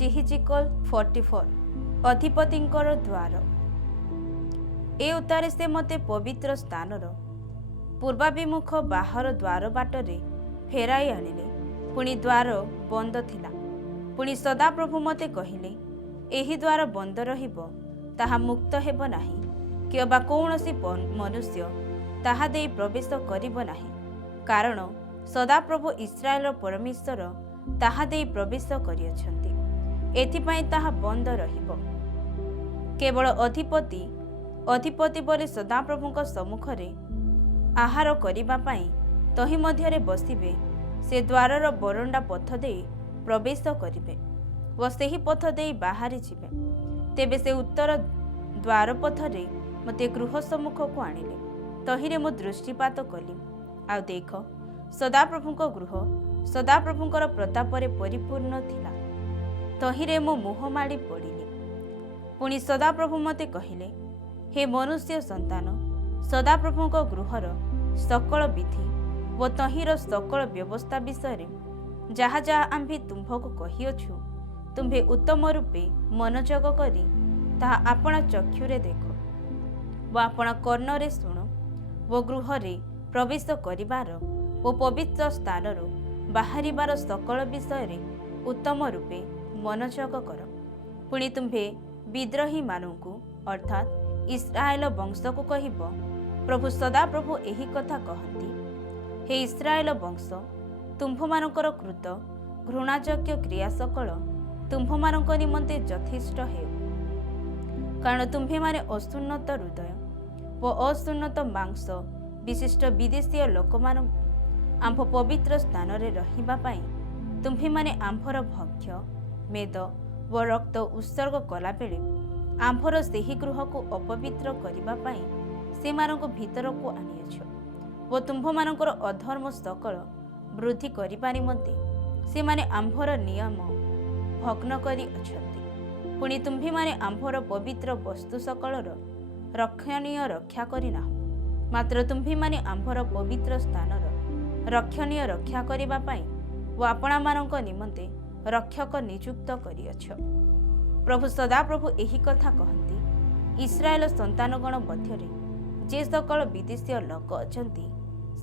जिहिजिकल 44 अधिपतिंकर द्वार। ए उतारे से मते पवित्र स्थानर पूर्वाभिमुख बाहर द्वार बाटरे फेराई आनिले। पुणी द्वार बंद थिला। पुणी सदाप्रभु मते कहिले, एही द्वार बंद रहिबो, ताहा मुक्त हेबो नाही, कि अबा कौनसी मनुष्य ताहा देई प्रवेश करिबो नाही, कारण सदाप्रभु इस्राएल परमेश्वर ताहा देई प्रवेश करिअछन्ति। एथिपाई ताहा बंद रहिबो। केवल अधिपति बोली सदाप्रभुଙ୍କ सम्मुखरे आहार करिबा पाई तहि मध्यरे बसिबे। से द्वारर बरंडा पथ देई प्रवेश करिबे व सेही पथ देई बाहारी जिबे। तेबे से उत्तर द्वार पथरे मते गृह सम्मुख को आनिले। तहिरे मो दृष्टिपात कली, आ देख सदाप्रभुଙ୍କ गृह सदाप्रभुଙ୍କର प्रतापरे परिपूर्ण थिला। तहिरे मो मुह माड़ी पड़िली। पुणी सदाप्रभु मते कहिले, हे मनुष्य संतान, सदाप्रभुଙ୍କ गृहर सकल विधि व तहिर सकल व्यवस्था विषय जहाँ जहाँ आम्भे तुम्भको कहिअछु, तुम्भे उत्तम रूपे मनोजग करी ताहा आपणा चक्षुरे देख व आपणा कर्णरे शुण व गृहरे प्रवेश करिबार व पवित्र स्थानरू बाहरिबार सकल विषय उत्तम रूपे मनोजग कर। पुणी तुम्भे विद्रोही मानू अर्थात इस्राएल वंश को कहिब, प्रभु सदाप्रभु एही कथा कहती, हे इस्राएल वंश, तुम्भमानकर कृत घृणायोग्य क्रिया सकल तुम्भमानक निमंते यथेष्ट हेउ। कारण तुम्भे माने असुन्नत हृदय व असुन्नत मांस विशिष्ट विदेशीय लोकमान आम्भ पवित्र स्थान रे रहिबा पाई तुम्भे माने आम्भर भक्ष्य मेद व रक्त उत्सर्ग कला बेले आम्भर सेही गृह को अपवित्र करिबा पाई सेमानक भितर को आनिअछ व तुम्भमानकर अधर्म सकल वृद्धि करिबा निमंते सेमाने आम्भर नियम भग्न करी अछंती। पुणी तुम्भे माने आम्भर पवित्र वस्तु सकलर रक्षणीय रक्षा करिना, मात्र तुम्भे माने आम्भर पवित्र स्थानर रक्षणीय रक्षा करिबा पाई व आपणामानक निमंते रक्षक नियुक्त करिअछ। प्रभु सदाप्रभु एही कथा कहती, इस्राएल संतानगण मध्यरे जे सकल विदेशीय लोक अछंती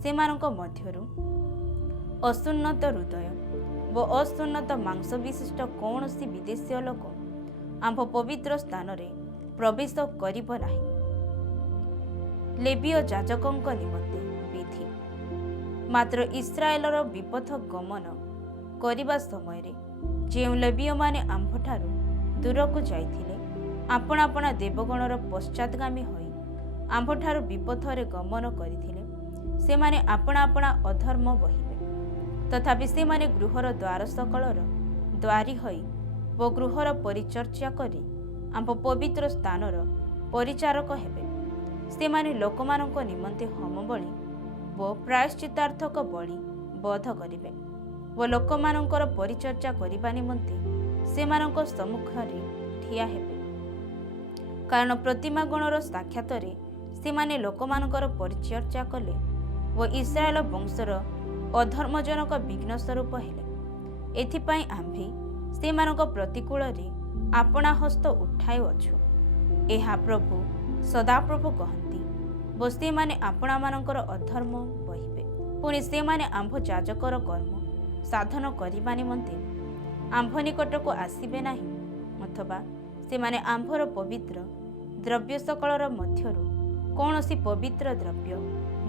सेमानक मध्यरु असुन्नत हृदय व असुन्नत मांस विशिष्ट कौनसी विदेशीय लोक आम्भ पवित्र स्थान रे प्रवेश करिब नाही। लेवीय याजकଙ୍କ निमंते विधि। मात्र इस्राएलर विपथ गमन करिबा समय रे जे लेवीय माने आम्भठारु दूर को जाइथिले, आपण आपणा देवगणर पश्चातगामी होई आम्भठारु विपथरे गमन करिथिले, सेमाने आपणा आपणा अधर्म बहिबे। तथापि सेमाने गृहर द्वार सकलर द्वारी होई व गृहर परिचर्या करी आम्भ पवित्र स्थानर परिचारक हेबे। सेमाने लोकमानଙ୍କ निमंते होम बलि व प्रायश्चितार्थक बलि बध करिबे व लोकमानଙ୍କର परिचर्या करिबा निमंते सेमानଙ୍କ सम्मुखरे ठिया हेबे। कारण प्रतिमा गणर साक्षातरे सेमाने लोकमानଙ୍କର परिचर्या कले व इस्राएल वंशर अधर्मजनक विघ्न स्वरूप हेले। एथिपाई आम्भे सेमानଙ୍କ प्रतिकूलरे आपणा हस्त उठाइअछु, एहा प्रभु सदाप्रभु कहती, व सेमाने आपणामानଙ୍କର अधर्म बहिबे। पुणी सेमाने आम्भ याजकर कर्म साधन करिबा निमंते आम्भ निकट को आसिबे नाही, अथवा सेमाने आम्भर पवित्र द्रव्य सकलर मध्यरु कौनसी पवित्र द्रव्य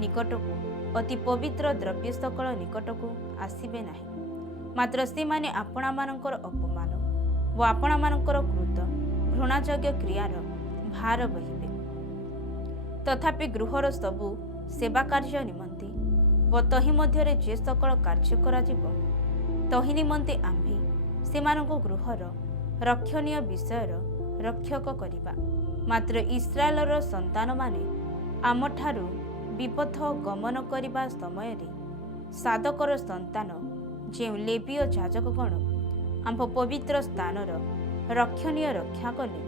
निकट को अति पवित्र द्रव्य सकल निकट को आसिबे नाही। मात्र सेमाने आपणामानଙ୍କର अपमान व आपणामानଙ୍କର कृत घृणायोग्य क्रियार भार बहिबे। तथापि गृहर सबु सेवा कार्य निमंते व तहि मध्यरे जे सकल कार्य कराजिब तहि निमंते आम्भे सेमानଙ୍କୁ गृहर रक्षणीय विषयर रक्षक करिबा। मात्र इस्राएलर संतान माने आमठारु विपथ गमन करिबा समय रे साधकर संतान जे लेवीय याजकगण आम्भ पवित्र स्थानर रक्षणीय रक्षा कले,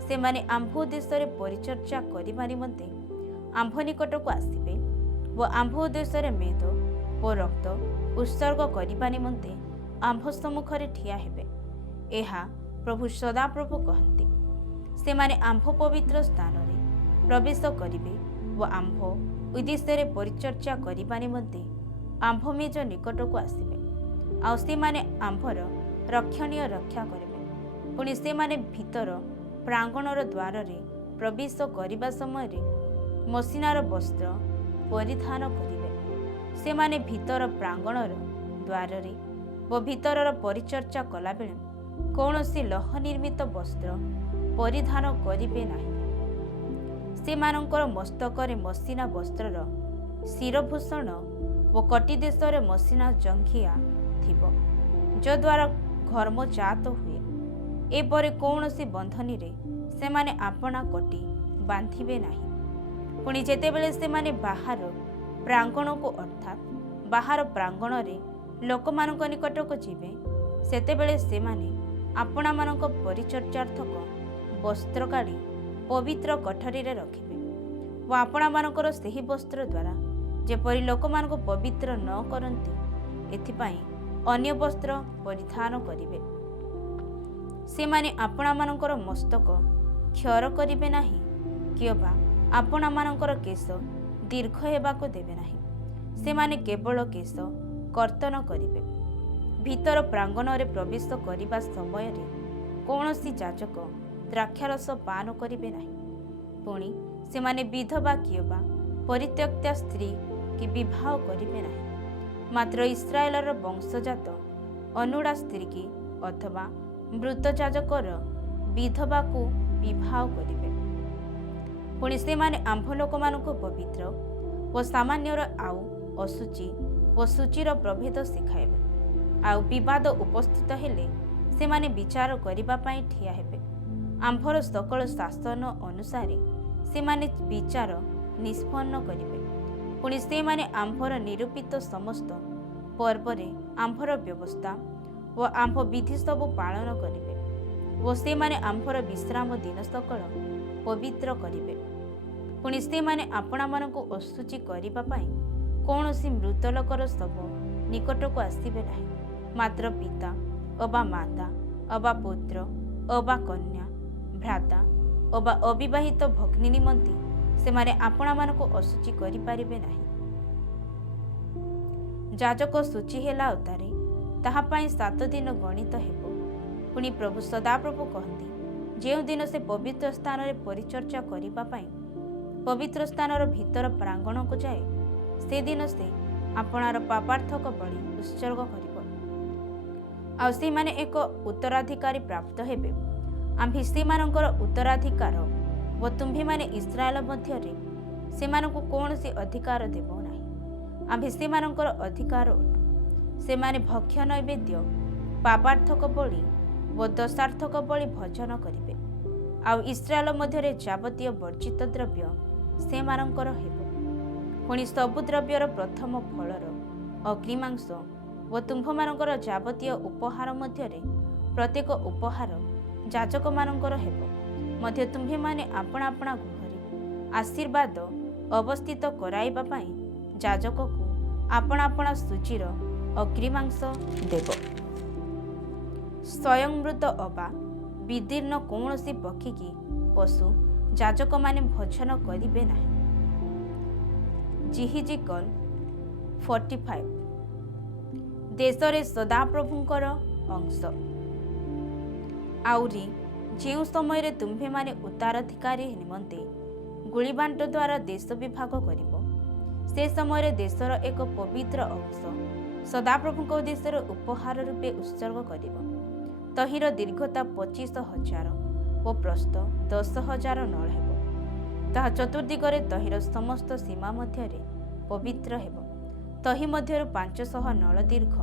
सेमाने आम्भ उद्देश्य परिचर्या करिबा निमंते आम्भ निकट को आसिबे व आम्भ उद्देश्य मेद व रक्त उत्सर्ग करिबा निमंते आम्भ सम्मुखरे ठिया हेबे। एहा ପ୍ରଭୁ ସଦାପ୍ରଭୁ କହନ୍ତି, ସେମାନେ ଆମ୍ଭ ପବିତ୍ର ସ୍ଥାନରେ ପ୍ରବେଶ କରିବେ ଓ ଆମ୍ଭ ଉଦ୍ଦେଶ୍ୟରେ ପରିଚର୍ଚ୍ଚା କରିବା ନିମନ୍ତେ ଆମ୍ଭ ମେଜ ନିକଟକୁ ଆସିବେ। ଆଉ ସେମାନେ ଆମ୍ଭର ରକ୍ଷଣୀୟ ରକ୍ଷା କରିବେ। ପୁଣି ସେମାନେ ଭିତର ପ୍ରାଙ୍ଗଣର ଦ୍ୱାରରେ ପ୍ରବେଶ କରିବା ସମୟରେ ମସିନାର ବସ୍ତ୍ର ପରିଧାନ କରିବେ। ସେମାନେ ଭିତର ପ୍ରାଙ୍ଗଣର ଦ୍ୱାରରେ ଓ ଭିତରର ପରିଚର୍ଚ୍ଚା କଲାବେଳେ କୌଣସି ଲୌହ ନିର୍ମିତ ବସ୍ତ୍ର ପରିଧାନ କରିବେ ନାହିଁ। ସେମାନଙ୍କର ମସ୍ତକରେ ମସିନା ବସ୍ତ୍ରର ଶିରଭୂଷଣ ଓ କଟି ଦେଶରେ ମସିନା ଜଙ୍ଘିଆ ଥିବ, ଯଦ୍ୱାରା ଘର୍ମଜାତ ହୁଏ। ଏପରି କୌଣସି ବନ୍ଧନୀରେ ସେମାନେ ଆପଣା କଟି ବାନ୍ଧିବେ ନାହିଁ। ପୁଣି ଯେତେବେଳେ ସେମାନେ ବାହାର ପ୍ରାଙ୍ଗଣକୁ ଅର୍ଥାତ୍ ବାହାର ପ୍ରାଙ୍ଗଣରେ ଲୋକମାନଙ୍କ ନିକଟକୁ ଯିବେ, ସେତେବେଳେ ସେମାନେ ଆପଣାମାନଙ୍କ ପରିଚର୍ଚ୍ଚାର୍ଥକ ବସ୍ତ୍ର କାଢ଼ି ପବିତ୍ର କୋଠରୀରେ ରଖିବେ ଓ ଆପଣାମାନଙ୍କର ସେହି ବସ୍ତ୍ର ଦ୍ୱାରା ଯେପରି ଲୋକମାନଙ୍କୁ ପବିତ୍ର ନ କରନ୍ତି, ଏଥିପାଇଁ ଅନ୍ୟ ବସ୍ତ୍ର ପରିଧାନ କରିବେ। ସେମାନେ ଆପଣାମାନଙ୍କର ମସ୍ତକ କ୍ଷର କରିବେ ନାହିଁ, କିମ୍ବା ଆପଣାମାନଙ୍କର କେଶ ଦୀର୍ଘ ହେବାକୁ ଦେବେ ନାହିଁ। ସେମାନେ କେବଳ କେଶ କର୍ତ୍ତନ କରିବେ। ଭିତର ପ୍ରାଙ୍ଗଣରେ ପ୍ରବେଶ କରିବା ସମୟରେ କୌଣସି ଯାଜକ ଦ୍ରାକ୍ଷାରସ ପାନ କରିବେ ନାହିଁ। ପୁଣି ସେମାନେ ବିଧବା କିମ୍ବା ପରିତ୍ୟକ୍ତା ସ୍ତ୍ରୀ କି ବିବାହ କରିବେ ନାହିଁ, ମାତ୍ର ଇସ୍ରାଏଲର ବଂଶଜାତ ଅନୁଡ଼ା ସ୍ତ୍ରୀ କି ଅଥବା ମୃତ ଯାଜକର ବିଧବାକୁ ବିବାହ କରିବେ। ପୁଣି ସେମାନେ ଆମ୍ଭ ଲୋକମାନଙ୍କୁ ପବିତ୍ର ଓ ସାମାନ୍ୟର ଆଉ ଅଶୁଚି ଓ ଶୁଚିର ପ୍ରଭେଦ ଶିଖାଇବେ। ଆଉ ବିବାଦ ଉପସ୍ଥିତ ହେଲେ ସେମାନେ ବିଚାର କରିବା ପାଇଁ ଠିଆ ହେବେ। ଆମ୍ଭର ସକଳ ଶାସନ ଅନୁସାରେ ସେମାନେ ବିଚାର ନିଷ୍ପନ୍ନ କରିବେ। ପୁଣି ସେମାନେ ଆମ୍ଭର ନିରୂପିତ ସମସ୍ତ ପର୍ବରେ ଆମ୍ଭର ବ୍ୟବସ୍ଥା ଓ ଆମ୍ଭ ବିଧି ସବୁ ପାଳନ କରିବେ ଓ ସେମାନେ ଆମ୍ଭର ବିଶ୍ରାମ ଦିନ ସକଳ ପବିତ୍ର କରିବେ। ପୁଣି ସେମାନେ ଆପଣାମାନଙ୍କୁ ଅଶୁଚି କରିବା ପାଇଁ କୌଣସି ମୃତ ଲୋକର ଶବ ନିକଟକୁ ଆସିବେ ନାହିଁ, ମାତ୍ର ପିତା ଅବା ମାତା ଅବା ପୁତ୍ର ଅବା କନ୍ୟା, ଭ୍ରାତା ଅବା ଅବିବାହିତ ଭଗ୍ନୀ ନିମନ୍ତେ ସେମାନେ ଆପଣାମାନଙ୍କୁ ଅଶୁଚି କରିପାରିବେ ନାହିଁ। ଯାଜକ ଶୁଚି ହେଲା ଅତାରେ ତାହା ପାଇଁ 7 ଦିନ ଗଣିତ ହେବ। ପୁଣି ପ୍ରଭୁ ସଦାପ୍ରଭୁ କହନ୍ତି, ଯେଉଁଦିନ ସେ ପବିତ୍ର ସ୍ଥାନରେ ପରିଚର୍ଚ୍ଚା କରିବା ପାଇଁ ପବିତ୍ର ସ୍ଥାନର ଭିତର ପ୍ରାଙ୍ଗଣକୁ ଯାଏ, ସେଦିନ ସେ ଆପଣାର ପାପାର୍ଥକ ବଳି ଉତ୍ସର୍ଗ କରିବ। ଆଉ ସେମାନେ ଏକ ଉତ୍ତରାଧିକାରୀ ପ୍ରାପ୍ତ ହେବେ। ଆମ୍ଭେ ସେମାନଙ୍କର ଉତ୍ତରାଧିକାର ଓ ତୁମ୍ଭେମାନେ ଇସ୍ରାଏଲ ମଧ୍ୟରେ ସେମାନଙ୍କୁ କୌଣସି ଅଧିକାର ଦେବ ନାହିଁ। ଆମ୍ଭେ ସେମାନଙ୍କର ଅଧିକାର ଅଟୁ। ସେମାନେ ଭକ୍ଷ୍ୟ ନୈବେଦ୍ୟ, ପାପାର୍ଥକ ବଳି ଓ ଦୋଷାର୍ଥକ ବଳି ଭୋଜନ କରିବେ। ଆଉ ଇସ୍ରାଏଲ ମଧ୍ୟରେ ଯାବତୀୟ ବର୍ଜିତ ଦ୍ରବ୍ୟ ସେମାନଙ୍କର ହେବ। ପୁଣି ସବୁ ଦ୍ରବ୍ୟର ପ୍ରଥମ ଫଳର ଅଗ୍ନିମାଂସ ଓ ତୁମ୍ଭମାନଙ୍କର ଯାବତୀୟ ଉପହାର ମଧ୍ୟରେ ପ୍ରତ୍ୟେକ ଉପହାର ଯାଜକମାନଙ୍କର ହେବ। ମଧ୍ୟ ତୁମ୍ଭେମାନେ ଆପଣା ଆପଣା ଗୃହରେ ଆଶୀର୍ବାଦ ଅବସ୍ଥିତ କରାଇବା ପାଇଁ ଯାଜକକୁ ଆପଣା ଆପଣା ସୂଚୀର ଅଗ୍ନିମାଂସ ଦେବ। ସ୍ୱୟଂ ମୃତ ଅବା ବିଦୀର୍ଣ୍ଣ କୌଣସି ପକ୍ଷୀ କି ପଶୁ ଯାଜକମାନେ ଭୋଜନ କରିବେ ନାହିଁ। ଜିହିଜିକଲ୍ 45। ଦେଶରେ ସଦାପ୍ରଭୁଙ୍କର ଅଂଶ। ଆହୁରି ଯେଉଁ ସମୟରେ ତୁମ୍ଭେମାନେ ଉତ୍ତରାଧିକାରୀ ନିମନ୍ତେ ଗୁଳିବାଣ୍ଟ ଦ୍ୱାରା ଦେଶ ବିଭାଗ କରିବ, ସେ ସମୟରେ ଦେଶର ଏକ ପବିତ୍ର ଅଂଶ ସଦାପ୍ରଭୁଙ୍କ ଉଦ୍ଦେଶ୍ୟରେ ଉପହାର ରୂପେ ଉତ୍ସର୍ଗ କରିବ। ତହିଁର ଦୀର୍ଘତା 25,000 ଓ ପ୍ରସ୍ଥ 10,000 ନଳ ହେବ। ତାହା ଚତୁର୍ଦିଗରେ ତହିଁର ସମସ୍ତ ସୀମା ମଧ୍ୟରେ ପବିତ୍ର ହେବ। ତହିଁ ମଧ୍ୟରୁ 500 ନଳ ଦୀର୍ଘ,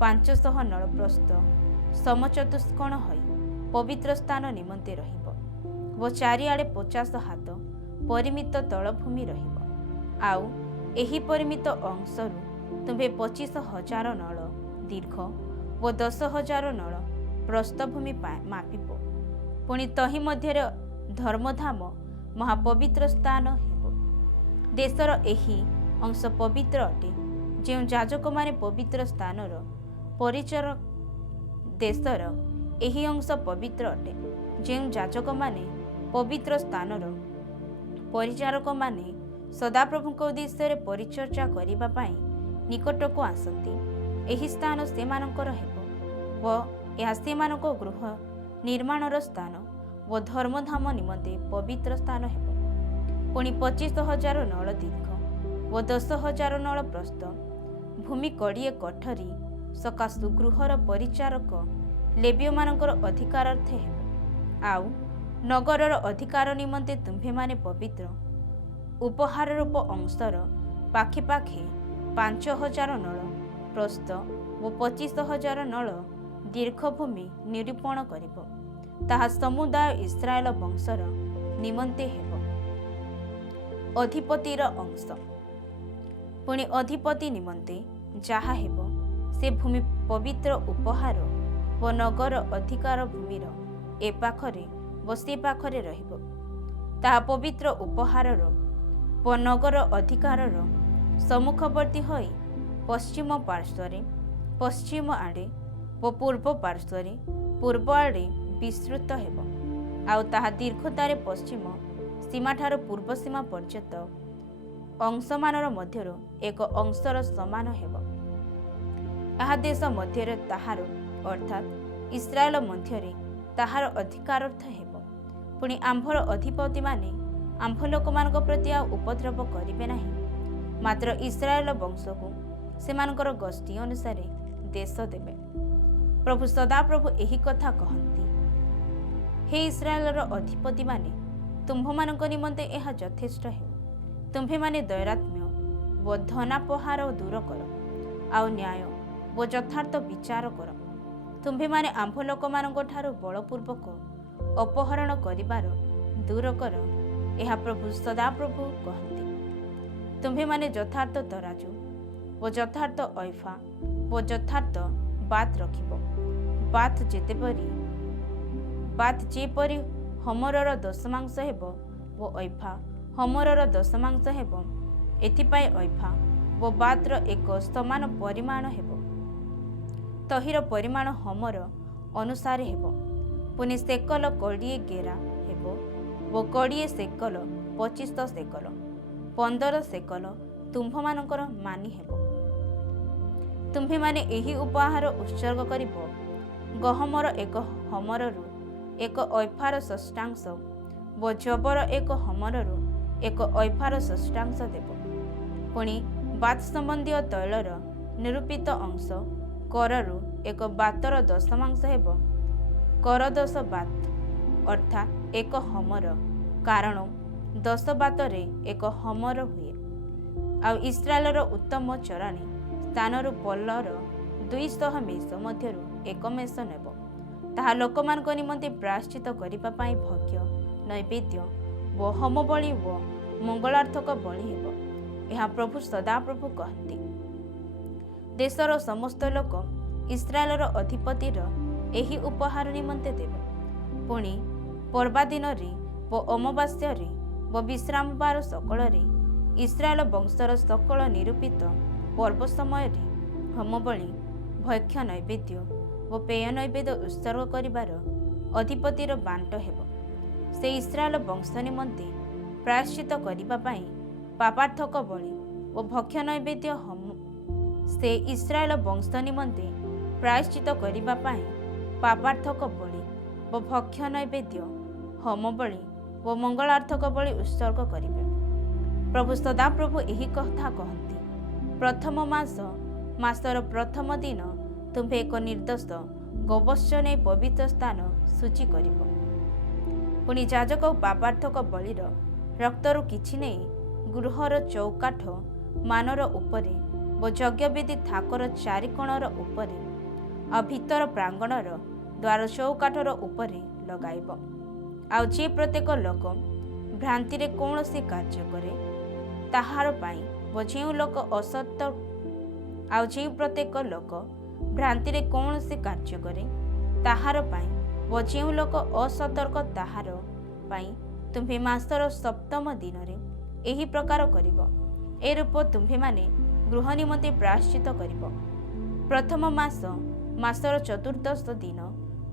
500 ନଳ ପ୍ରସ୍ଥ ସମଚତୁଷ୍କୋଣ ହୋଇ ପବିତ୍ର ସ୍ଥାନ ନିମନ୍ତେ ରହିବ ଓ ଚାରିଆଡ଼େ 50 ହାତ ପରିମିତ ତଳଭୂମି ରହିବ। ଆଉ ଏହି ପରିମିତ ଅଂଶରୁ ତୁମ୍ଭେ 25,000 ନଳ ଦୀର୍ଘ ଓ 10,000 ନଳ ପ୍ରସ୍ଥଭୂମି ମାପିବ। ପୁଣି ତହିଁ ମଧ୍ୟରେ ଧର୍ମଧାମ ମହାପବିତ୍ର ସ୍ଥାନ ହେବ। ଦେଶର ଏହି ଅଂଶ ପବିତ୍ର ଅଟେ। ଯେଉଁ ଯାଜକମାନେ ପବିତ୍ର ସ୍ଥାନର ପରିଚର ଦେଶର ଏହି ଅଂଶ ପବିତ୍ର ଅଟେ। ଯେଉଁ ଯାଜକମାନେ ପବିତ୍ର ସ୍ଥାନର ପରିଚାରକମାନେ ସଦାପ୍ରଭୁଙ୍କ ଉଦ୍ଦେଶ୍ୟରେ ପରିଚର୍ଯା କରିବା ପାଇଁ ନିକଟକୁ ଆସନ୍ତି, ଏହି ସ୍ଥାନ ସେମାନଙ୍କର ହେବ ଓ ଏହା ସେମାନଙ୍କ ଗୃହ ନିର୍ମାଣର ସ୍ଥାନ ଓ ଧର୍ମଧାମ ନିମନ୍ତେ ପବିତ୍ର ସ୍ଥାନ ହେବ। ପୁଣି 25,000 ନଳ ଦୀର୍ଘ ଓ 10,000 ନଳ ପ୍ରସ୍ଥ ଭୂମି କଡ଼ିଏ କୋଠରୀ ସକାଶୁ ଗୃହର ପରିଚାରକ ଲେବୀୟମାନଙ୍କର ଅଧିକାରାର୍ଥେ ହେବ। ଆଉ ନଗରର ଅଧିକାର ନିମନ୍ତେ ତୁମ୍ଭେମାନେ ପବିତ୍ର ଉପହାର ରୂପ ଅଂଶର ପାଖେ ପାଖେ 5,000 ନଳ ପ୍ରସ୍ଥ ଓ 25,000 ନଳ ଦୀର୍ଘ ଭୂମି ନିରୂପଣ କରିବ। ତାହା ସମୁଦାୟ ଇସ୍ରାଏଲ ବଂଶର ନିମନ୍ତେ ହେବ। ଅଧିପତିର ଅଂଶ। ପୁଣି ଅଧିପତି ନିମନ୍ତେ ଯାହା ହେବ, ସେ ଭୂମି ପବିତ୍ର ଉପହାର ଓ ନଗର ଅଧିକାର ଭୂମିର ଏ ପାଖରେ ଓ ସେ ପାଖରେ ରହିବ। ତାହା ପବିତ୍ର ଉପହାରର ଓ ନଗର ଅଧିକାରର ସମ୍ମୁଖବର୍ତ୍ତୀ ହୋଇ ପଶ୍ଚିମ ପାର୍ଶ୍ୱରେ ପଶ୍ଚିମ ଆଡ଼େ ଓ ପୂର୍ବ ପାର୍ଶ୍ୱରେ ପୂର୍ବ ଆଡ଼େ ବିସ୍ତୃତ ହେବ। ଆଉ ତାହା ଦୀର୍ଘତାରେ ପଶ୍ଚିମ ସୀମାଠାରୁ ପୂର୍ବ ସୀମା ପର୍ଯ୍ୟନ୍ତ ଅଂଶମାନର ମଧ୍ୟରୁ ଏକ ଅଂଶର ସମାନ ହେବ। ଏହା ଦେଶ ମଧ୍ୟରେ ତାହାର ଅର୍ଥାତ୍ ଇସ୍ରାଏଲ ମଧ୍ୟରେ ତାହାର ଅଧିକାରାର୍ଥ ହେବ। ପୁଣି ଆମ୍ଭର ଅଧିପତିମାନେ ଆମ୍ଭ ଲୋକମାନଙ୍କ ପ୍ରତି ଆଉ ଉପଦ୍ରବ କରିବେ ନାହିଁ, ମାତ୍ର ଇସ୍ରାଏଲ ବଂଶକୁ ସେମାନଙ୍କର ଗୋଷ୍ଠୀ ଅନୁସାରେ ଦେଶ ଦେବେ। ପ୍ରଭୁ ସଦାପ୍ରଭୁ ଏହି କଥା କହନ୍ତି, ହେ ଇସ୍ରାଏଲର ଅଧିପତିମାନେ, ତୁମ୍ଭମାନଙ୍କ ନିମନ୍ତେ ଏହା ଯଥେଷ୍ଟ ହେଉ। ତୁମ୍ଭେମାନେ ଦୈରାତ୍ମ୍ୟ ଓ ଧନାପହାର ଦୂର କର, ଆଉ ନ୍ୟାୟ ଓ ଯଥାର୍ଥ ବିଚାର କର। ତୁମ୍ଭେମାନେ ଆମ୍ଭ ଲୋକମାନଙ୍କ ଠାରୁ ବଳପୂର୍ବକ ଅପହରଣ କରିବାର ଦୂର କର, ଏହା ପ୍ରଭୁ ସଦାପ୍ରଭୁ କହନ୍ତି। ତୁମ୍ଭେମାନେ ଯଥାର୍ଥ ତରାଜୁ ଓ ଯଥାର୍ଥ ଐଫା ଓ ଯଥାର୍ଥ ବାତ ରଖିବ। ବାତ ଯେପରି ହୋମରର ଦଶମାଂଶ ହେବ ଓ ଐଫା ହୋମରର ଦଶମାଂଶ ହେବ, ଏଥିପାଇଁ ଐଫା ଓ ବାତର ଏକ ସମାନ ପରିମାଣ ହେବ। ତହିର ପରିମାଣ ହୋମର ଅନୁସାରେ ହେବ। ପୁଣି ସେକଲ 20 ଗେରା ହେବ ଓ 20 ସେକଲ 25 ସେକଲ 15 ସେକଲ ତୁମ୍ଭମାନଙ୍କର ମାନି ହେବ। ତୁମ୍ଭେମାନେ ଏହି ଉପହାର ଉତ୍ସର୍ଗ କରିବ। ଗହମର ଏକ ହୋମରରୁ ଏକ ଐଫାର ଷଷ୍ଠାଂଶ ଓ ଯବର ଏକ ହୋମରରୁ ଏକ ଐଫାର ଷଷ୍ଠାଂଶ ଦେବ। ପୁଣି ବାତ ସମ୍ବନ୍ଧୀୟ ତୈଳର ନିରୂପିତ ଅଂଶ କରରୁ ଏକ ବାତର ଦଶମାଂଶ ହେବ। କର 10 ବାତ ଅର୍ଥାତ୍ ଏକ ହୋମର, କାରଣ 10 ବାତରେ ଏକ ହୋମର ହୁଏ। ଆଉ ଇସ୍ରାଏଲର ଉତ୍ତମ ଚରାଣୀ ସ୍ଥାନରୁ ପଲର 200 ମେଷ ମଧ୍ୟରୁ 1 ମେଷ ନେବ। ତାହା ଲୋକମାନଙ୍କ ନିମନ୍ତେ ପ୍ରାୟଶ୍ଚିତ କରିବା ପାଇଁ ଭୋଗ୍ୟ ନୈବେଦ୍ୟ ଓ ହୋମବଳି ଓ ମଙ୍ଗଳାର୍ଥକ ବଳି ହେବ। ଏହା ପ୍ରଭୁ ସଦାପ୍ରଭୁ କହନ୍ତି। ଦେଶର ସମସ୍ତ ଲୋକ ଇସ୍ରାଏଲର ଅଧିପତିର ଏହି ଉପହାର ନିମନ୍ତେ ଦେବେ। ପୁଣି ପର୍ବାଦିନରେ ଓ ଅମାବାସ୍ୟାରେ ଓ ବିଶ୍ରାମବାର ସକଳରେ ଇସ୍ରାଏଲ ବଂଶର ସକଳ ନିରୂପିତ ପର୍ବ ସମୟରେ ହୋମବଳି, ଭକ୍ଷ୍ୟ ନୈବେଦ୍ୟ ଓ ପେୟ ନୈବେଦ୍ୟ ଉତ୍ସର୍ଗ କରିବାର ଅଧିପତିର ବାଣ୍ଟ ହେବ। ସେ ଇସ୍ରାଏଲ ବଂଶ ନିମନ୍ତେ ପ୍ରାୟଶ୍ଚିତ କରିବା ପାଇଁ ପାପାର୍ଥକ ବଳି ଓ ଭକ୍ଷ୍ୟ ନୈବେଦ୍ୟ ସେ ଇସ୍ରାଏଲ ବଂଶ ନିମନ୍ତେ ପ୍ରାୟଶ୍ଚିତ କରିବା ପାଇଁ ପାପାର୍ଥକ ବଳି ଓ ଭକ୍ଷ୍ୟ ନୈବେଦ୍ୟ, ହୋମବଳି ଓ ମଙ୍ଗଳାର୍ଥକ ବଳି ଉତ୍ସର୍ଗ କରିବେ। ପ୍ରଭୁ ସଦାପ୍ରଭୁ ଏହି କଥା କହନ୍ତି। ପ୍ରଥମ ମାସର ପ୍ରଥମ ଦିନ ତୁମ୍ଭେ ଏକ ନିର୍ଦ୍ଦୋଷ ଗୋବତ୍ସ ନେଇ ପବିତ୍ର ସ୍ଥାନ ଶୁଚି କରିବ। ପୁଣି ଯାଜକ ପାପାର୍ଥକ ବଳିର ରକ୍ତରୁ କିଛି ନେଇ ଗୃହର ଚୌକାଠ ମାନର ଉପରେ ଓ ଯଜ୍ଞବେଦୀ ଥାକର ଚାରିକୋଣର ଉପରେ ଆଉ ଭିତର ପ୍ରାଙ୍ଗଣର ଦ୍ୱାର ଚୌକାଠର ଉପରେ ଲଗାଇବ। ଆଉ ଯେ ପ୍ରତ୍ୟେକ ଲୋକ ଭ୍ରାନ୍ତିରେ କୌଣସି କାର୍ଯ୍ୟ କରେ ତାହାର ପାଇଁ ଓ ଯେଉଁ ପ୍ରତ୍ୟେକ ଲୋକ ଭ୍ରାନ୍ତିରେ କୌଣସି କାର୍ଯ୍ୟ କରେ ତାହାର ପାଇଁ ଓ ଯେଉଁ ଲୋକ ଅସତର୍କ ତାହାର ପାଇଁ ତୁମ୍ଭେ ମାସର ସପ୍ତମ ଦିନରେ ଏହି ପ୍ରକାର କରିବ। ଏ ରୂପ ତୁମ୍ଭେମାନେ ଗୃହ ନିମନ୍ତେ ପ୍ରାୟଶ୍ଚିତ କରିବ। ପ୍ରଥମ ମାସର ଚତୁର୍ଦ୍ଦଶ ଦିନ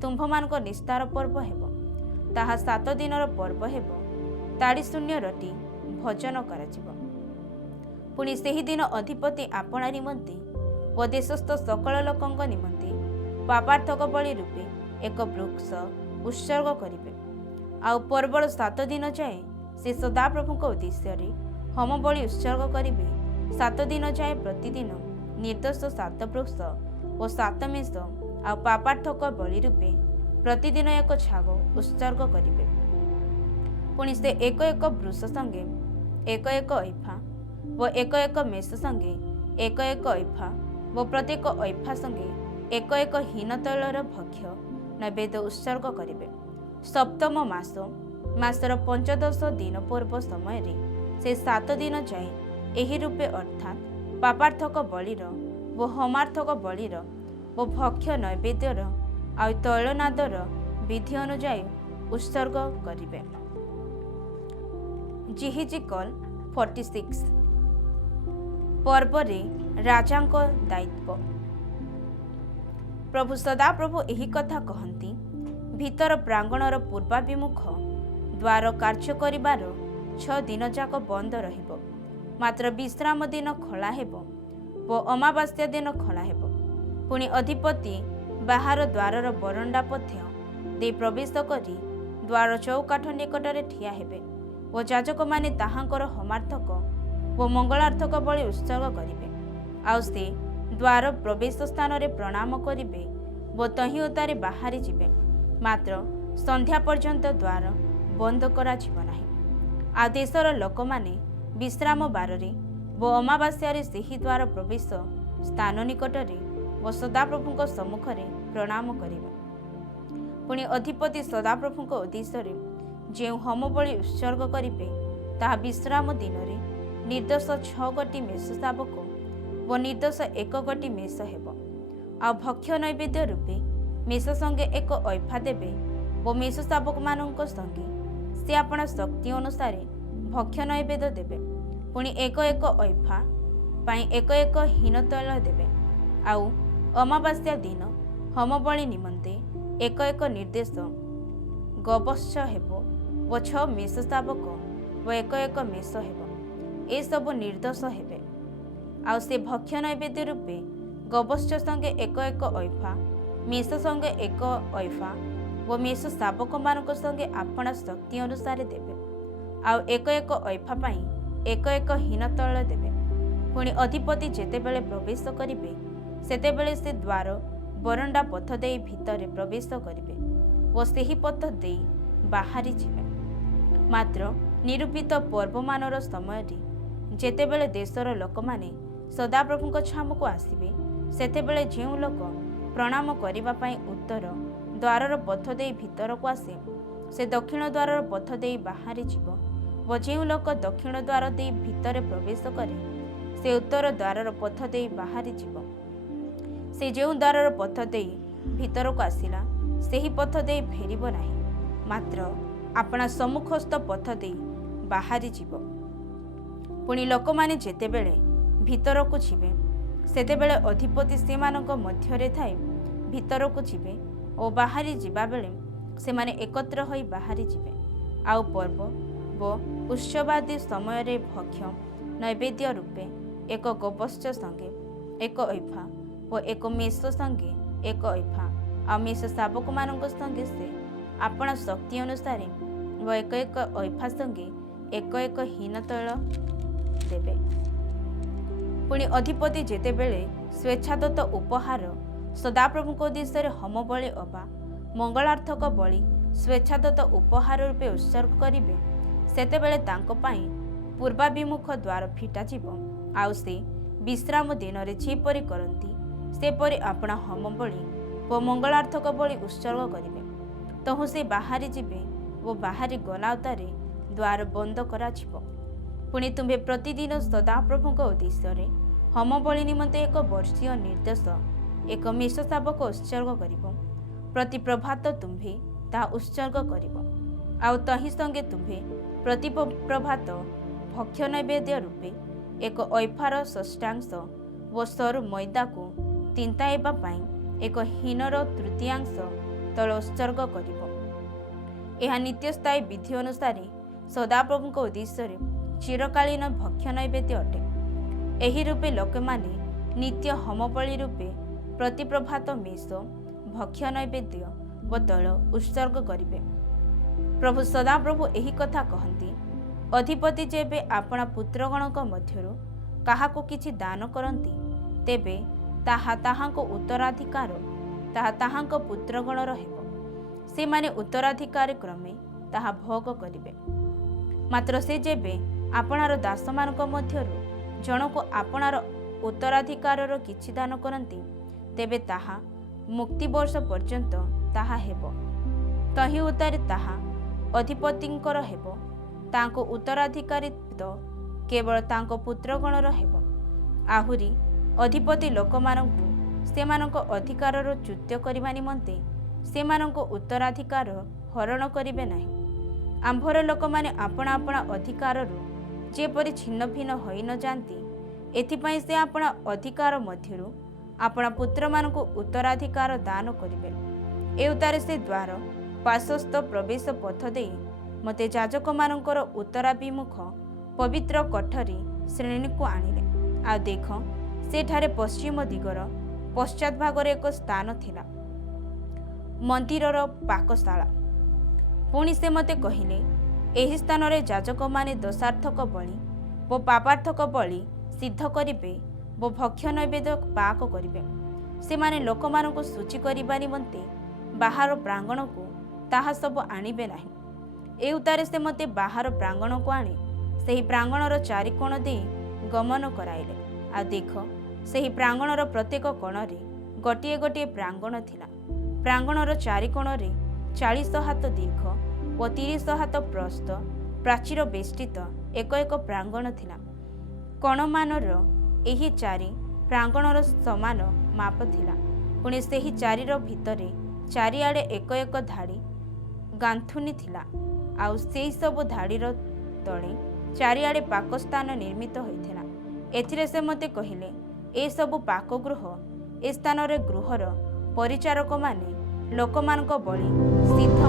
ତୁମ୍ଭମାନଙ୍କ ନିସ୍ତାର ପର୍ବ ହେବ। ତାହା 7 ଦିନର ପର୍ବ ହେବ। ତାଡ଼ି ଶୂନ୍ୟ ରଟି ଭୋଜନ କରାଯିବ। ପୁଣି ସେହି ଦିନ ଅଧିପତି ଆପଣା ନିମନ୍ତେ ଓ ଦେଶସ୍ଥ ସକଳ ଲୋକଙ୍କ ନିମନ୍ତେ ପାପାର୍ଥକ ବଳି ରୂପେ ଏକ ବୃକ୍ଷ ଉତ୍ସର୍ଗ କରିବେ। ଆଉ ପର୍ବର 7 ଦିନ ଯାଏ ସେ ସଦାପ୍ରଭୁଙ୍କ ଉଦ୍ଦେଶ୍ୟରେ ହୋମ ବଳି ଉତ୍ସର୍ଗ କରିବେ। 7 ଦିନ ଯାଏ ପ୍ରତିଦିନ ନିର୍ଦ୍ଦୋଷ 7 ବୃକ୍ଷ ଓ 7 ମେଷ ଆଉ ପାପାର୍ଥକ ବଳି ରୂପେ ପ୍ରତିଦିନ ଏକ ଛାଗ ଉତ୍ସର୍ଗ କରିବେ। ପୁଣି ସେ ଏକ ଏକ ବୃଷ ସଙ୍ଗେ ଏକ ଏକ ଅଇଫା ଓ ଏକ ଏକ ମେଷ ସଙ୍ଗେ ଏକ ଏକ ଅଇଫା ଓ ପ୍ରତ୍ୟେକ ଅଇଫା ସଙ୍ଗେ ଏକ ଏକ ହୀନ ତୈଳର ଭକ୍ଷ୍ୟ ନୈବେଦ୍ୟ ଉତ୍ସର୍ଗ କରିବେ। ସପ୍ତମ ମାସର 15 ଦିନ ପୂର୍ବ ସମୟରେ ସେ 7 ଦିନ ଯାଏ ଏହି ରୂପେ ଅର୍ଥାତ୍ ପାପାର୍ଥକ ବଳିର ଓ ହୋମାର୍ଥକ ବଳିର ଓ ଭକ୍ଷ୍ୟ ନୈବେଦ୍ୟର ଆଉ ତୈଳନାଦର ବିଧି ଅନୁଯାୟୀ ଉତ୍ସର୍ଗ କରିବେ। ଜିହିଜିକଲ 46 ପର୍ବରେ ରାଜାଙ୍କ ଦାୟିତ୍ୱ। ପ୍ରଭୁ ସଦାପ୍ରଭୁ ଏହି କଥା କହନ୍ତି, ଭିତର ପ୍ରାଙ୍ଗଣର ପୂର୍ବାଭିମୁଖ ଦ୍ୱାର କାର୍ଯ୍ୟ କରିବାର 6 ଦିନ ଯାକ ବନ୍ଦ ରହିବ। ମାତ୍ର ବିଶ୍ରାମ ଦିନ ଖୋଲା ହେବ ଓ ଅମାବାସ୍ୟା ଦିନ ଖୋଲା ହେବ। ପୁଣି ଅଧିପତି ବାହାର ଦ୍ୱାରର ବରଣ୍ଡା ପଥ୍ୟ ଦେଇ ପ୍ରବେଶ କରି ଦ୍ୱାର ଚୌକାଠ ନିକଟରେ ଠିଆ ହେବେ ଓ ଯାଜକମାନେ ତାହାଙ୍କର ହୋମାର୍ଥକ ଓ ମଙ୍ଗଳାର୍ଥକ ବଳି ଉତ୍ସର୍ଗ କରିବେ। ଆଉ ସେ ଦ୍ୱାର ପ୍ରବେଶ ସ୍ଥାନରେ ପ୍ରଣାମ କରିବେ ଓ ତହିଁ ଉତ୍ତାରେ ବାହାରି ଯିବେ। ମାତ୍ର ସନ୍ଧ୍ୟା ପର୍ଯ୍ୟନ୍ତ ଦ୍ୱାର ବନ୍ଦ କରାଯିବ ନାହିଁ। ଆଉ ଦେଶର ଲୋକମାନେ ବିଶ୍ରାମ ବାରରେ ଓ ଅମାବାସ୍ୟାରେ ସେହି ଦ୍ୱାର ପ୍ରବେଶ ସ୍ଥାନ ନିକଟରେ ଓ ସଦାପ୍ରଭୁଙ୍କ ସମ୍ମୁଖରେ ପ୍ରଣାମ କରିବେ। ପୁଣି ଅଧିପତି ସଦାପ୍ରଭୁଙ୍କ ଉଦ୍ଦେଶ୍ୟରେ ଯେଉଁ ହୋମ ବଳି ଉତ୍ସର୍ଗ କରିବେ ତାହା ବିଶ୍ରାମ ଦିନରେ ନିର୍ଦ୍ଦୋଷ 6 ଗୋଟି ମେଷ ଶାବକ ଓ ନିର୍ଦ୍ଦୋଷ 1 ଗୋଟି ମେଷ ହେବ। ଆଉ ଭକ୍ଷ୍ୟ ନୈବେଦ୍ୟ ରୂପେ ମେଷ ସଙ୍ଗେ ଏକ ଅଇଫା ଦେବେ ଓ ମେଷ ଶାବକମାନଙ୍କ ସଙ୍ଗେ ସେ ଆପଣା ଶକ୍ତି ଅନୁସାରେ ଭକ୍ଷ୍ୟ ନୈବେଦ୍ୟ ଦେବେ। ପୁଣି ଏକ ଏକ ଅଇଫା ପାଇଁ ଏକ ଏକ ହୀନ ତୈଳ ଦେବେ। ଆଉ ଅମାବାସ୍ୟା ଦିନ ହୋମ ବଳି ନିମନ୍ତେ ଏକ ଏକ ନିର୍ଦ୍ଦେଶ ଗୋବତ୍ସ ହେବ ଓ 6 ମେଷ ଶାବକ ଓ ଏକ ଏକ ମେଷ ହେବ। ଏସବୁ ନିର୍ଦ୍ଦୋଷ ହେବେ। ଆଉ ସେ ଭକ୍ଷ୍ୟ ନୈବେଦ୍ୟ ରୂପେ ଗୋବତ୍ସ ସଙ୍ଗେ ଏକ ଏକ ଅଇଫା, ମେଷ ସଙ୍ଗେ ଏକ ଅଇଫା ଓ ମେଷ ଶାବକମାନଙ୍କ ସଙ୍ଗେ ଆପଣା ଶକ୍ତି ଅନୁସାରେ ଦେବେ। ଆଉ ଏକ ଏକ ଅଇଫା ପାଇଁ ଏକ ଏକ ହୀନ ତୈଳ ଦେବେ। ପୁଣି ଅଧିପତି ଯେତେବେଳେ ପ୍ରବେଶ କରିବେ ସେତେବେଳେ ସେ ଦ୍ୱାର ବରଣ୍ଡା ପଥ ଦେଇ ଭିତରେ ପ୍ରବେଶ କରିବେ ଓ ସେହି ପଥ ଦେଇ ବାହାରି ଯିବେ। ମାତ୍ର ନିରୂପିତ ପର୍ବମାନର ସମୟରେ ଯେତେବେଳେ ଦେଶର ଲୋକମାନେ ସଦାପ୍ରଭୁଙ୍କ ଛାମୁକୁ ଆସିବେ ସେତେବେଳେ ଯେଉଁ ଲୋକ ପ୍ରଣାମ କରିବା ପାଇଁ ଉତ୍ତର ଦ୍ୱାରର ପଥ ଦେଇ ଭିତରକୁ ଆସେ ସେ ଦକ୍ଷିଣ ଦ୍ୱାରର ପଥ ଦେଇ ବାହାରି ଯିବ ଓ ଯେଉଁ ଲୋକ ଦକ୍ଷିଣ ଦ୍ୱାର ଦେଇ ଭିତରେ ପ୍ରବେଶ କରେ ସେ ଉତ୍ତର ଦ୍ୱାରର ପଥ ଦେଇ ବାହାରି ଯିବ। ସେ ଯେଉଁ ଦ୍ୱାରର ପଥ ଦେଇ ଭିତରକୁ ଆସିଲା ସେହି ପଥ ଦେଇ ଫେରିବ ନାହିଁ, ମାତ୍ର ଆପଣା ସମ୍ମୁଖସ୍ଥ ପଥ ଦେଇ ବାହାରି ଯିବ। ପୁଣି ଲୋକମାନେ ଯେତେବେଳେ ଭିତରକୁ ଯିବେ ସେତେବେଳେ ଅଧିପତି ସେମାନଙ୍କ ମଧ୍ୟରେ ଥାଇ ଭିତରକୁ ଯିବେ ଓ ବାହାରି ଯିବା ବେଳେ ସେମାନେ ଏକତ୍ର ହୋଇ ବାହାରି ଯିବେ। ଆଉ ପର୍ବ ଓ ଉତ୍ସବାଦୀ ସମୟରେ ଭକ୍ଷ୍ୟ ନୈବେଦ୍ୟ ରୂପେ ଏକ ଗୋବତ୍ସ ସଙ୍ଗେ ଏକ ଅଇଫା ଓ ଏକ ମେଷ ସଙ୍ଗେ ଏକ ଅଇଫା ଆଉ ମେଷ ଶାବକମାନଙ୍କ ସଙ୍ଗେ ସେ ଆପଣା ଶକ୍ତି ଅନୁସାରେ ଓ ଏକ ଏକ ଅଇଫା ସଙ୍ଗେ ଏକ ଏକ ହୀନ ତୈଳ ଦେବେ। ପୁଣି ଅଧିପତି ଯେତେବେଳେ ସ୍ୱେଚ୍ଛାଦତ୍ତ ଉପହାର ସଦାପ୍ରଭୁଙ୍କ ଉଦ୍ଦେଶ୍ୟରେ ହୋମ ବଳି ଅବା ମଙ୍ଗଳାର୍ଥକ ବଳି ସ୍ୱେଚ୍ଛାଦତ୍ତ ଉପହାର ରୂପେ ଉତ୍ସର୍ଗ କରିବେ ସେତେବେଳେ ତାଙ୍କ ପାଇଁ ପୂର୍ବାଭିମୁଖ ଦ୍ୱାର ଫିଟାଯିବ। ଆଉ ସେ ବିଶ୍ରାମ ଦିନରେ ଯେପରି କରନ୍ତି ସେପରି ଆପଣା ହୋମ ବଳି ଓ ମଙ୍ଗଳାର୍ଥକ ବଳି ଉତ୍ସର୍ଗ କରିବେ। ତହୁଁ ସେ ବାହାରି ଯିବେ ଓ ବାହାରି ଗଲା ଉତ୍ତାରେ ଦ୍ୱାର ବନ୍ଦ କରାଯିବ। ପୁଣି ତୁମ୍ଭେ ପ୍ରତିଦିନ ସଦାପ୍ରଭୁଙ୍କ ଉଦ୍ଦେଶ୍ୟରେ ହୋମ ବଳି ନିମନ୍ତେ ଏକ ବର୍ଷୀୟ ନିର୍ଦ୍ଦୋଷ ଏକ ମେଷ ଶାବକ ଉତ୍ସର୍ଗ କରିବ। ପ୍ରତି ପ୍ରଭାତ ତୁମ୍ଭେ ତାହା ଉତ୍ସର୍ଗ କରିବ। ଆଉ ତହିଁ ସଙ୍ଗେ ତୁମ୍ଭେ ପ୍ରତି ପ୍ରଭାତ ଭକ୍ଷ୍ୟ ନୈବେଦ୍ୟ ରୂପେ ଏକ ଅଇଫାର ଷଷ୍ଠାଂଶ ଓ ସରୁ ମଇଦାକୁ ତିନ୍ତାଇବା ପାଇଁ ଏକ ହୀନର ତୃତୀୟାଂଶ ତୈଳ ଉତ୍ସର୍ଗ କରିବ। ଏହା ନିତ୍ୟସ୍ଥାୟୀ ବିଧି ଅନୁସାରେ ସଦାପ୍ରଭୁଙ୍କ ଉଦ୍ଦେଶ୍ୟରେ ଚିରକାଳୀନ ଭକ୍ଷ୍ୟ ନୈବେଦ୍ୟ ଅଟେ। ଏହି ରୂପେ ଲୋକମାନେ ନିତ୍ୟ ହୋମବଳି ରୂପେ ପ୍ରତି ପ୍ରଭାତ ମେଷ ଭକ୍ଷ୍ୟ ନୈବେଦ୍ୟ ଓ ତୈଳ ଉତ୍ସର୍ଗ କରିବେ। ପ୍ରଭୁ ସଦାପ୍ରଭୁ ଏହି କଥା କହନ୍ତି, ଅଧିପତି ଯେବେ ଆପଣା ପୁତ୍ରଗଣଙ୍କ ମଧ୍ୟରୁ କାହାକୁ କିଛି ଦାନ କରନ୍ତି, ତେବେ ତାହା ତାହାଙ୍କ ଉତ୍ତରାଧିକାର ତାହାଙ୍କ ପୁତ୍ରଗଣର ହେବ। ସେମାନେ ଉତ୍ତରାଧିକାର କ୍ରମେ ତାହା ଭୋଗ କରିବେ। ମାତ୍ର ସେ ଯେବେ ଆପଣାର ଦାସମାନଙ୍କ ମଧ୍ୟରୁ ଜଣକୁ ଆପଣାର ଉତ୍ତରାଧିକାରର କିଛି ଦାନ କରନ୍ତି, ତେବେ ତାହା ମୁକ୍ତିବର୍ଷ ପର୍ଯ୍ୟନ୍ତ ତାହା ହେବ। ତହିଁ ଉତ୍ତାରେ ତାହା ଅଧିପତିଙ୍କର ହେବ। ତାଙ୍କ ଉତ୍ତରାଧିକାରୀତ୍ୱ କେବଳ ତାଙ୍କ ପୁତ୍ରଗଣର ହେବ। ଆହୁରି ଅଧିପତି ଲୋକମାନଙ୍କୁ ସେମାନଙ୍କ ଅଧିକାରର ଚ୍ୟୁତ କରିବା ନିମନ୍ତେ ସେମାନଙ୍କ ଉତ୍ତରାଧିକାର ହରଣ କରିବେ ନାହିଁ। ଆମ୍ଭର ଲୋକମାନେ ଆପଣା ଆପଣା ଅଧିକାରରୁ ଯେପରି ଛିନ୍ନ ଭିନ୍ନ ହୋଇ ନ ଯାଆନ୍ତି, ଏଥିପାଇଁ ସେ ଆପଣା ଅଧିକାର ମଧ୍ୟରୁ ଆପଣା ପୁତ୍ରମାନଙ୍କୁ ଉତ୍ତରାଧିକାର ଦାନ କରିବେ। ଏ ଉତ୍ତାରେ ସେ ଦ୍ୱାର ପାର୍ଶ୍ୱସ୍ଥ ପ୍ରବେଶ ପଥ ଦେଇ ମୋତେ ଯାଜକମାନଙ୍କର ଉତ୍ତରାଭିମୁଖ ପବିତ୍ର କୋଠରୀ ଶ୍ରେଣୀକୁ ଆଣିଲେ। ଆଉ ଦେଖ, ସେଠାରେ ପଶ୍ଚିମ ଦିଗର ପଶ୍ଚାତ୍ ଭାଗରେ ଏକ ସ୍ଥାନ ଥିଲା, ମନ୍ଦିରର ପାକଶାଳା। ପୁଣି ସେ ମୋତେ କହିଲେ, ଏହି ସ୍ଥାନରେ ଯାଜକମାନେ ଦୋଷାର୍ଥକ ବଳି ଓ ପାପାର୍ଥକ ବଳି ସିଦ୍ଧ କରିବେ ଓ ଭକ୍ଷ୍ୟ ନୈବେଦ୍ୟ ପାକ କରିବେ। ସେମାନେ ଲୋକମାନଙ୍କୁ ଶୁଚି କରିବା ନିମନ୍ତେ ବାହାର ପ୍ରାଙ୍ଗଣକୁ ତାହା ସବୁ ଆଣିବେ ନାହିଁ। ଏ ଉତ୍ତାରେ ସେ ମୋତେ ବାହାର ପ୍ରାଙ୍ଗଣକୁ ଆଣି ସେହି ପ୍ରାଙ୍ଗଣର ଚାରିକୋଣ ଦେଇ ଗମନ କରାଇଲେ। ଆଉ ଦେଖ, ସେହି ପ୍ରାଙ୍ଗଣର ପ୍ରତ୍ୟେକ କୋଣରେ ଗୋଟିଏ ଗୋଟିଏ ପ୍ରାଙ୍ଗଣ ଥିଲା। ପ୍ରାଙ୍ଗଣର ଚାରିକୋଣରେ 40 ହାତ ଦୀର୍ଘ ଓ 30 ହାତ ପ୍ରସ୍ଥ ପ୍ରାଚୀର ବେଷ୍ଟିତ ଏକ ଏକ ପ୍ରାଙ୍ଗଣ ଥିଲା। କୋଣମାନର ଏହି ଚାରି ପ୍ରାଙ୍ଗଣର ସମାନ ମାପ ଥିଲା। ପୁଣି ସେହି ଚାରିର ଭିତରେ ଚାରିଆଡ଼େ ଏକ ଏକ ଧାଡ଼ି ଗାନ୍ଥୁନି ଥିଲା। ଆଉ ସେହି ସବୁ ଧାଡ଼ିର ତଳେ ଚାରିଆଡ଼େ ପାକସ୍ଥାନ ନିର୍ମିତ ହୋଇଥିଲା। ଏଥିରେ ସେ ମୋତେ କହିଲେ, ଏସବୁ ପାକଗୃହ। ଏ ସ୍ଥାନରେ ଗୃହର ପରିଚାରକମାନେ ଲୋକମାନଙ୍କ ବଳି ସିଦ୍ଧ